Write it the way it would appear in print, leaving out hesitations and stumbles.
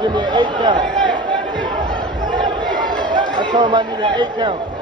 give me an 8 count. I told him I need an 8 count.